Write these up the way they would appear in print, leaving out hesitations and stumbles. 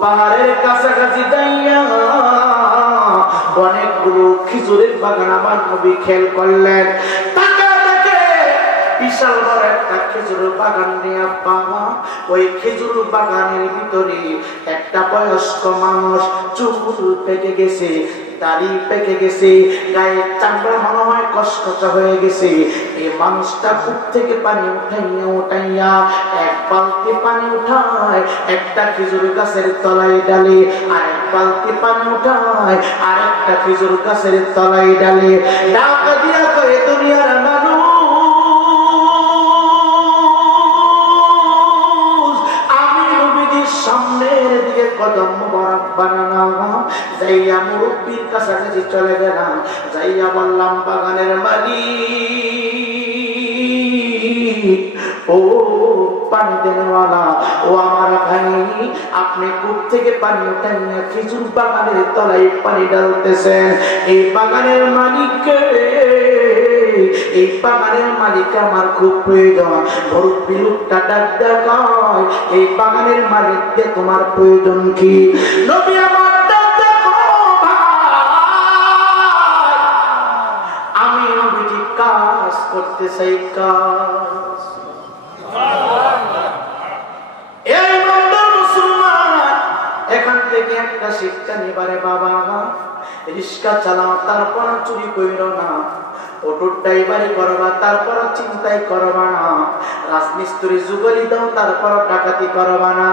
পাহাড়ের কাছাকাছি যাইয়া অনেকগুলো খেজুরের বাগান আমার নবী খেয়াল করলেন। বিশাল বড় একটা খেজুরের বাগান নিয়ে বাবা, ওই খেজুর বাগানের ভিতরে একটা বয়স্ক মানুষ, চুল পেকে গেছে, দাড়ি পেকে গেছে, গায়ের চামড়া মনে হয় কসকসা হয়ে গেছে। এই মানুষটা কূপ থেকে পানি উঠাইয়া এক বালতি পানি উঠায় একটা খেজুর গাছের তলায় ডালে, আর এক বালতি পানি উঠায় আর একটা খেজুর গাছের তলায় ডালে। ডাক দিয়া কয়ে, দুনিয়ার মানুষ, সামনের দিকে কদম মোবারক বানানো, যাইয়া মুরব্বির কাছাকাছি চলে গেলাম, যাইয়া বললাম, বাগানের মালিক, ও পানি দেওয়ালা, ও আমার ভাই, আপনি কূপ থেকে পানি উঠাইয়া খেজুর বাগানের তলায় পানি ডালতেছেন। এই বাগানের মালিককে, এই বাগানের মালিক আমার খুব প্রয়োজন। মুরব্বি লোকটা ডাক দেয়, এই বাগানের মালিককে তোমার প্রয়োজন কি? নবী আমার ডাক দেখো, আমি নবীজি কাজ করতে চাই, কাজ। এই মন্ডল মুসলমান, এখান থেকে একটা শিক্ষা নিবারে বাবা, রিক্সা চালাও তারপর চুরি কইরো না, অটো ড্রাইভারি করবা তারপর চিন্তাই করবা না, রাজমিস্ত্রি যুগলি দাও তারপর ডাকাতি করবা না।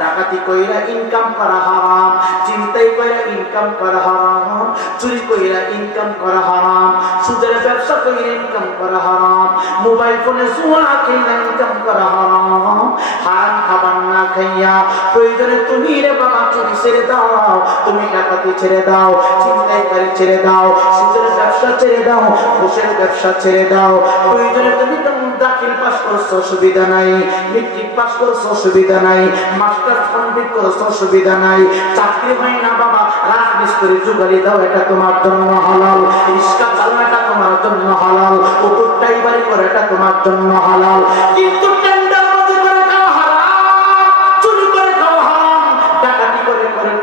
ডাকাতি কইরা ইনকাম করা হারাম, চিন্তাই কইরা ইনকাম করা হারাম, চুরি কইরা ইনকাম করা হারাম, সুদের ব্যবসা কইরা ইনকাম করা হারাম, মোবাইল ফোনে জুয়া খেলা ইনকাম করা হারাম। হারাম খাবার না খাইয়া প্রয়োজনে তুমি রে বাবা চুরি ছেড়ে দাও, তুমি ডাকাতি ছেড়ে দাও, চিন্তাই করে ছেড়ে দাও, সুদের ব্যবসা ছেড়ে দাও, ঘুষের ব্যবসা ছেড়ে দাও। প্রয়োজনে তুমি দাখিল পাস করছো, অসুবিধা নাই, মেট্রিক পাস করছো, অসুবিধা নাই, মাস্টার্স কমপ্লিট করছো, অসুবিধা নাই, চাকরি হয় না বাবা, রাজমিস্ত্রি যুগালি দাও, এটা তোমার জন্য হালাল। রিক্সা চালানো এটা তোমার জন্য হালাল, অটো ড্রাইভারি করে এটা তোমার জন্য হালাল। কিন্তু টেন্ডারবাজি করে খাওয়া হারাম, চুরি করে খাওয়া হারাম, ডাকাতি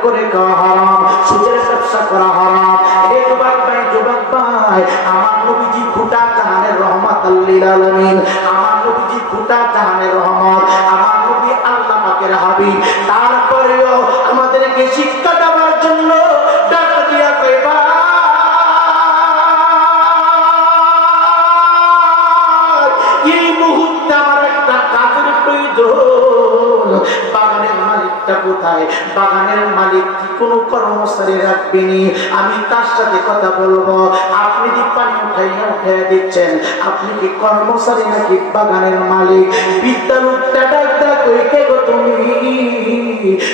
করে খাওয়া হারাম, সুদের ব্যবসা করা হারাম। এই যুবক ভাই, যুবক ভাই, আমার নবীজি গোটা জাহানের রহমাতুল লিল আলামিন, আমার নবীজি গোটা জাহানের রহমত, আমার নবী আল্লাহ পাকের হাবিব। তারপরেও আমাদেরকে শিক্ষা দেওয়ার জন্য ডাক দিয়া কইবা, এই মুহূর্তে আমার একটা কাজের প্রয়োজন। বাগানের মালিকটা কোথায়? বাগানের মালিক কি কোনো কর্মচারী রাখবেনি? আমি তার সাথে কথা বলবো। আপনি কি পানি উঠাইয়া দিচ্ছেন? আপনি কি কর্মচারী নাকি বাগানের মালিক? বিদ্যালয়টা ডাক্তার কই কে গো তুমি?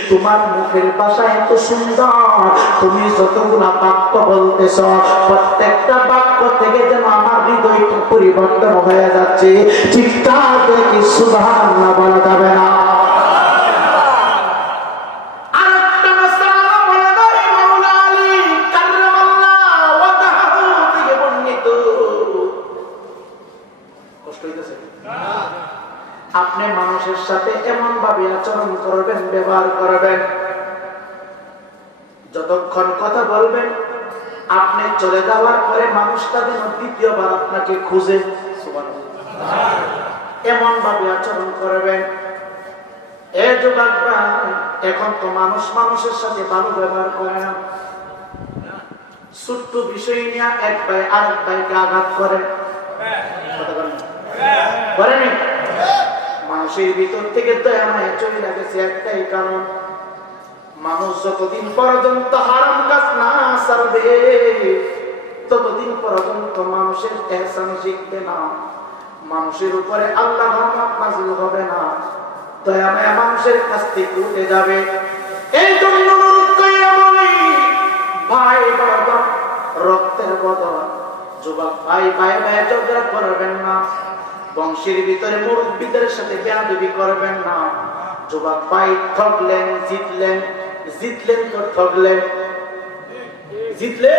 তোমার মুখের ভাষা এত সুন্দর, তুমি যতগুলা বাক্য বলতেছ, প্রত্যেকটা বাক্য থেকে যেন আমার হৃদয়টা পরিবর্তন হয়ে যাচ্ছে। চিৎকার করে কি সুবহানাল্লাহ বলা যাবে না? আপনি মানুষের সাথে এমন ভাবে আচরণ করবেন, ব্যবহার করবেন, যতক্ষণ কথা বলবেন, আপনি চলে যাওয়ার পরে মানুষটা যেন দ্বিতীয়বার আপনাকে খুঁজে, এমন ভাবে আচরণ করবেন। এ যুবক ভাই, এখন তো মানুষ মানুষের সাথে ভালো ব্যবহার করে না। ছোট্ট বিষয় নিয়ে এক ভাই আরেক ভাইকে আঘাত করে, করেনি? মানুষের ভিতর থেকে দয়া মায়া চলে গেছে একটাই কারণ, মানুষ যতদিন পর্যন্ত হারাম কাজ না ছাড়বে, ততদিন পর্যন্ত মানুষের ইহসান শিখবে না, মানুষের উপরে আল্লাহর রহমত নাযিল হবে না, দয়া মায়া মানুষের কাছ থেকে উঠে যাবে। এই জন্য অনুরোধ কইরা বলি, ভাই বাবা, রক্তের বদল, যুবক ভাই ভাই ভাই ঝগড়া করবেন না, বংশের ভিতরে মুরব্বিদের সাথে বেয়াদবি করবেন না। যুবক ভাই, ঠকলেন জিতলেন, জিতলেন তো ঠকলেন, জিতলে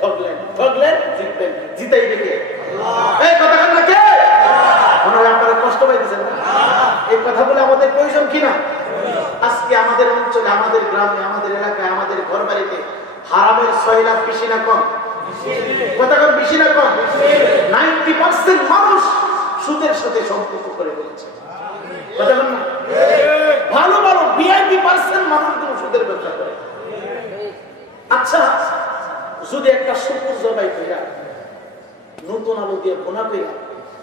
ঠকলেন, ঠকলেন জিতলেন, জিতাই দেখে এই কথা কান কে মনে হয় আপনারা কষ্ট পাইতেছেন না? এই কথা বলে আমাদের প্রয়োজন কিনা? আজকে আমাদের অঞ্চলে, আমাদের গ্রামে, আমাদের এলাকায়, আমাদের ঘর বাড়িতে হারামের 6 লাখ বেশি না কম? কথা কম বেশি না কম? 90% মানুষ সুদের সাথে সম্পর্ক করে ফেলছে। কথা বল না? ভালো ভালো VIP% মানুষগুলো সুদের ব্যবসা করে। আচ্ছা, যদি একটা শুকুর জবাই কইরা নতুন আলু দিয়ে বোনা কইরা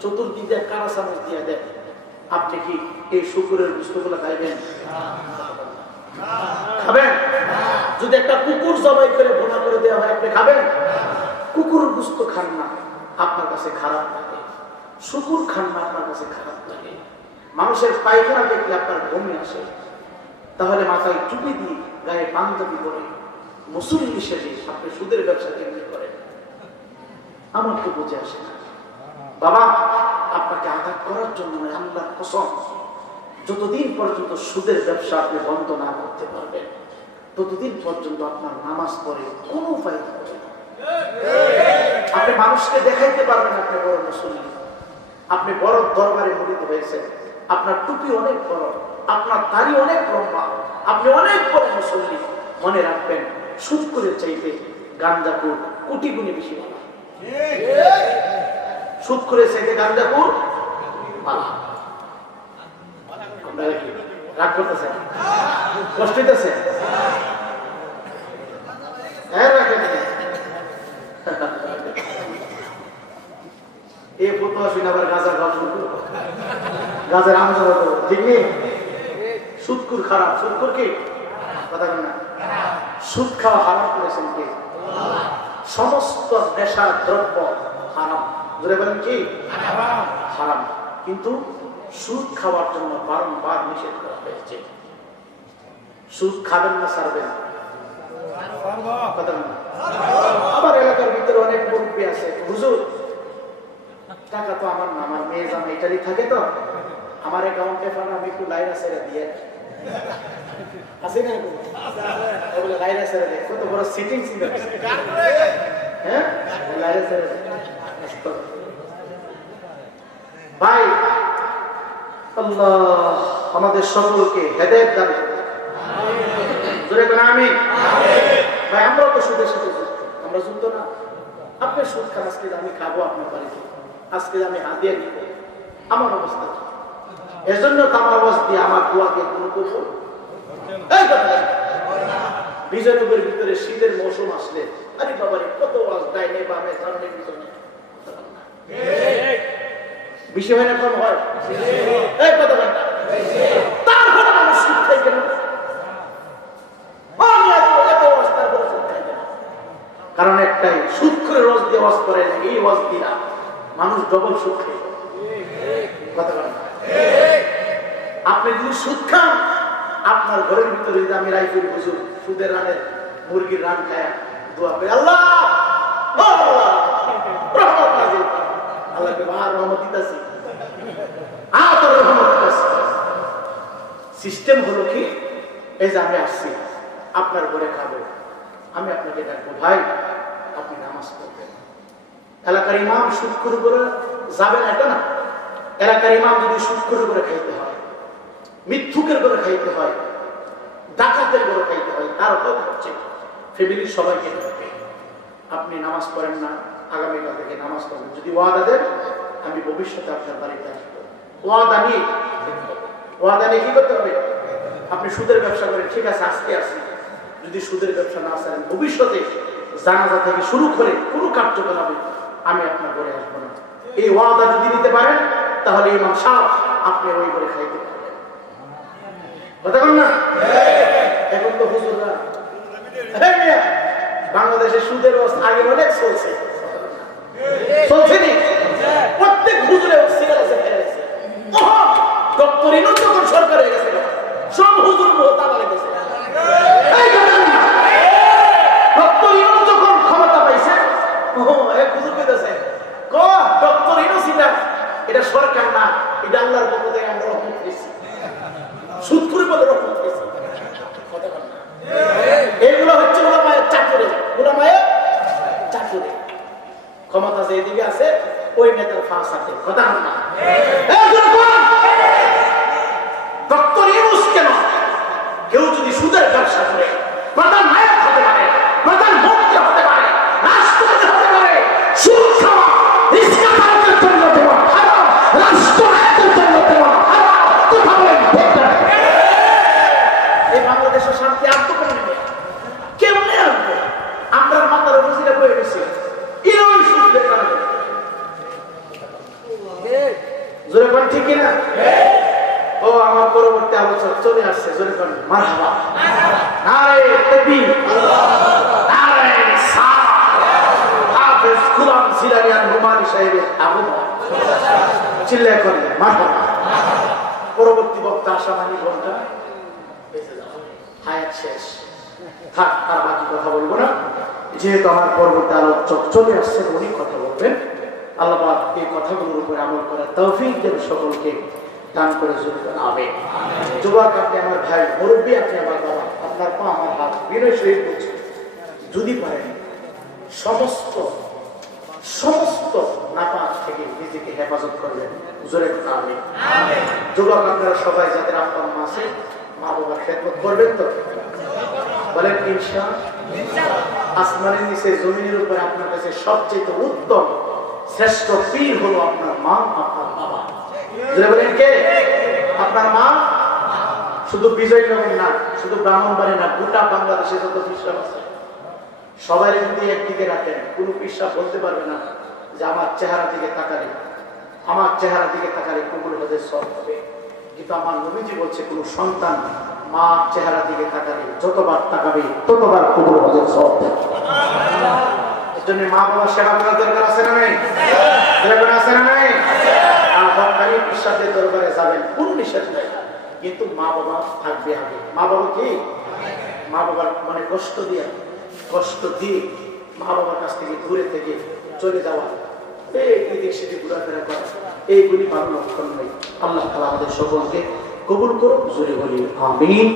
চতুর্দিক দিয়ে কাঁচা চামচ দিয়ে দেয়, আপনি কি এই শুকুরের গোশতগুলো খাইবেন? খাবেন? যদি একটা কুকুর জবাই করে বোনা করে দেওয়া হয়, আপনি খাবেন? কুকুরের গোশত খান না, আপনার কাছে খারাপ লাগে। শুকুর খান না, আপনার কাছে খারাপ লাগে। মানুষের পায়খানা দেখলে আপনার বমি আসে, তাহলে মাথায় টুপি দিয়ে গায়ে পাঞ্জাবি পরে মুসলিম হিসেবে আপনি সুদের ব্যবসা কেমনি করেন? আমার তো বুঝে আসে না। বাবা, আপনাকে আঘাত করার জন্য আল্লাহর কসম, যতদিন পর্যন্ত সুদের ব্যবসা আপনি বন্ধ না করতে পারবেন, ততদিন পর্যন্ত আপনার নামাজ পড়ে কোনো ফায়দা হবে না। আপনি মানুষকে দেখাইতে পারবেন আপনি বড় মুসলিম, আপনি বড় দরবারে মুরিদ হয়েছেন, আপনার টুপি অনেক বড়, আপনার দাড়ি অনেক লম্বা, আপনি অনেক বড় মুসলিম। মনে রাখবেন, সুদ করে চাইতে গাঞ্জাপুর কোটি গুণে বেশি ভালো। সুদ করে চাইতে গাঞ্জাপুর ভালো। রাগ করতেছেন? কষ্ট হইতেছে? এই ফতুয়া শুনে আবার গাঁজা খাওয়া শুরু করবো, গাঁজার আমদানি করবো, ঠিক নেই? সুদকুর খারাপ। সুদকুর কি কথা বল না? সুদ খাওয়া হারাম করেছেন কে? সমস্ত নেশা দ্রব্য হারাম। ধরে বলেন কি হারাম, কিন্তু সুদ খাওয়ার জন্য বারংবার নিষেধ করা হয়েছে। সুদ খাবেন না ছাড়বেন? কথা বল না। আমার এলাকার ভিতরে অনেক মুরব্বী আছে, হুজুর টাকা তো আমার না, আমার মেয়ে জামা ইটালি থাকে, তো আমার অ্যাকাউন্টে আমি একটু লাইরা ছেড়ে দিয়ে আসি না, ওগুলো লাইরা ছেড়ে দেয়। কত বড় সিটিং ছিল, হ্যাঁ, লাইরা ছেড়ে দেয়। ভাই, আল্লাহ আমাদের সকলকে হেদায়েত দান করুন। জোরে বলেন আমিন। ভাই, আমরাও তো সুদের সাথে যুক্ত, আমরা যুক্ত না? আপনি সুদ খান, আজকে আমি খাবো আপনার বাড়িতে, আজকে আমি হাতিয়ে নিব, আমার অবস্থা কি? এর জন্য তো আমার আওয়াজ দিয়ে, আমার দোয়া দিয়ে কোনো কুফর। বিজয়নগরের ভিতরে শীতের মৌসুম আসলে আরে বাবারে কত আওয়াজ দেয়, নেই বামে সামনে পিছনে, বেশি হয় না কম হয়? কত ঘন্টা তারপরে মানুষ সুদ খাই কেন? কারণ একটাই, সুদ করে রস দিয়ে ওয়াজ করে না, এই ওয়াজ দিয়া মানুষ ডবল সুদ খায়। কথা বলেন, আপনি যদি সুদ খান, আপনার ঘরের ভিতরে যদি আমি রাই করি হুজুর সুদের রানের মুরগির রান খায় দোয়া করে, আল্লাহ আল্লাহকে বাহার রহমত দিতেছি, সিস্টেম হলো কি, এই যে আমি আসছি আপনার ঘরে খাবো, আমি আপনাকে ডাকবো, ভাই আপনি নামাজ পড়বেন। এলাকার ইমাম সুদ করে যাবেন এটা না, এলাকার ইমাম যদি সুদ করে খাইতে হয়, মিথ্যুকের করে খাইতে হয়, ডাকাতের করে খাইতে হয়, তার হচ্ছে ফ্যামিলির সবাইকে ডাকবে। আপনি নামাজ পড়েন না, আগামীকাল থেকে নামাজ পড়বেন। যদি ওয়াদা দেন, আমি ভবিষ্যতে আপনার বাড়িতে আসবো। ওয়াদা নিয়ে কি করতে হবে? আপনি সুদের ব্যবসা করেন, ঠিক আছে আজকে আসি, যদি সুদের ব্যবসা না আসেন, ভবিষ্যতে জানাজা থেকে শুরু করে কোনো কার্যকলাপে আমি আপনার ঘরে আসবো না। এই ওয়াদা যদি নিতে পারেন, তাহলে ইমাম সাহেব আপনি ওই করে খাইতে পারবেন। কথা বল না? এখন তো হুজুররা বাংলাদেশের সুদের অবস্থা আগে অনেক চলছে, নি? প্রত্যেক হুজুরে ডক্টর ইনুস যখন সরকার হয়ে গেছে, সব হুজুর মোহতাবা লেগেছে। ডক্টর ইনুস যখন ক্ষমতা পাইছে, এক হুজুর কইতেছে ডক্টর ইনুস এটা সরকার না, এটা আল্লাহর পক্ষ থেকে আমরা রহমত পেয়েছি, সুদখুরি বলে রহমত পেয়েছি। এগুলো হচ্ছে উলামায়ের চাতুরে, উলামায়ের চাতুরে। ক্ষমতা যে এদিকে আছে, ওই নেতার ফাঁস আছে। কথা না ডক্টর ইউনূস কেন সুদের ব্যবসা করে, প্রধান নায়ক হতে পারে, প্রধান মন্ত্রী হতে পারে, রাষ্ট্রপতি হতে পারে। সুদ খাওয়া, রিস্কা চালকের জন্য দেওয়া হারাম, রাষ্ট্রনায়কের জন্য দেওয়া হারাম। কথা বলেন ঠিক না? এই বাংলাদেশের শান্তি আর তো কোনো নেই। কেমনে আসবে? আমরা মাথার বুঝিয়ে বয়ে গেছি ইরান সুদের কারণে। জোরে কোন ঠিক কিনা? ও আমার পরবর্তী আলোচনা চলে আসছে। জোরে কোন মারহাবা, নারে তাকবীর, নারে রিসালাত। হাফেজ গোলাম জিলানী আর নুমানী সাহেবের আহ্বান চিল্লায় করলেন মারহাবা। পরবর্তী বক্তা আসা মানে ঘন্টা বেঁচে যাও, হায়াত শেষ। থাক, আর বাকি কথা বলবো না, যেহেতু আমার পরবর্তী আলোচক চলে আসছে, উনি কথা বলবেন। আল্লাহ পাক এই কথাগুলোর উপরে আমল করার তৌফিক দেন সকলকে দান করে। আমিন। যুবক আপনি আমার ভাই, মুরব্বী আপনি আমার বাবা, আপনার পা আমার হাত, বিনয় শহীদ বলছে যদি পারেন সমস্ত সমস্ত নাপাক থেকে নিজেকে হেফাজত করবেন। জোরে কথা আমিন। যুবক আপনারা সবাই যাদের আব্বা আম্মা আছে, মা বাবার খেদমত করবেন তো? বলেন ইনশাআল্লাহ। আসমানের নিচে জমিনের উপরে আপনার কাছে সবচেয়ে উত্তম শ্রেষ্ঠ পীর হলো আপনার মা, আপনার বাবা। বলেন কে? আপনার মা। শুধু বিজয়নগর না, শুধু ব্রাহ্মণবাড়ি না, গোটা বাংলাদেশে যত বিশ্বাস আছে সবাই যদি একদিকে রাখেন, কোন বিশ্বাস বলতে পারবে না যে আমার চেহারা দিকে তাকালে, আমার চেহারা দিকে তাকালে কবুল হতে সব হবে। কিন্তু আমার নবীজি বলছে কোন সন্তান মা চেহারা দিকে তাকালে যতবার তাকাবে ততবার কবুল হতে সব। এর জন্য মা বাবার সেবা করার দরকার আছে না নাই? আছে না নাই? আর সরকারি বিশ্বাসের দরবারে যাবেন, কোন বিশ্বাস নাই, কিন্তু মা বাবা থাকবে আগে। মা বাবা কি? মা বাবার মানে কষ্ট দিয়ে মা বাবার কাছ থেকে দূরে থেকে চলে যাওয়া, এদিক সেদিক ঘোরাফেরা করা, এইগুলি ভালো লক্ষণ নয়। আল্লাহ তাআলা আমাদের সকলকে কবুল করুন। জোরে বলি আমিন।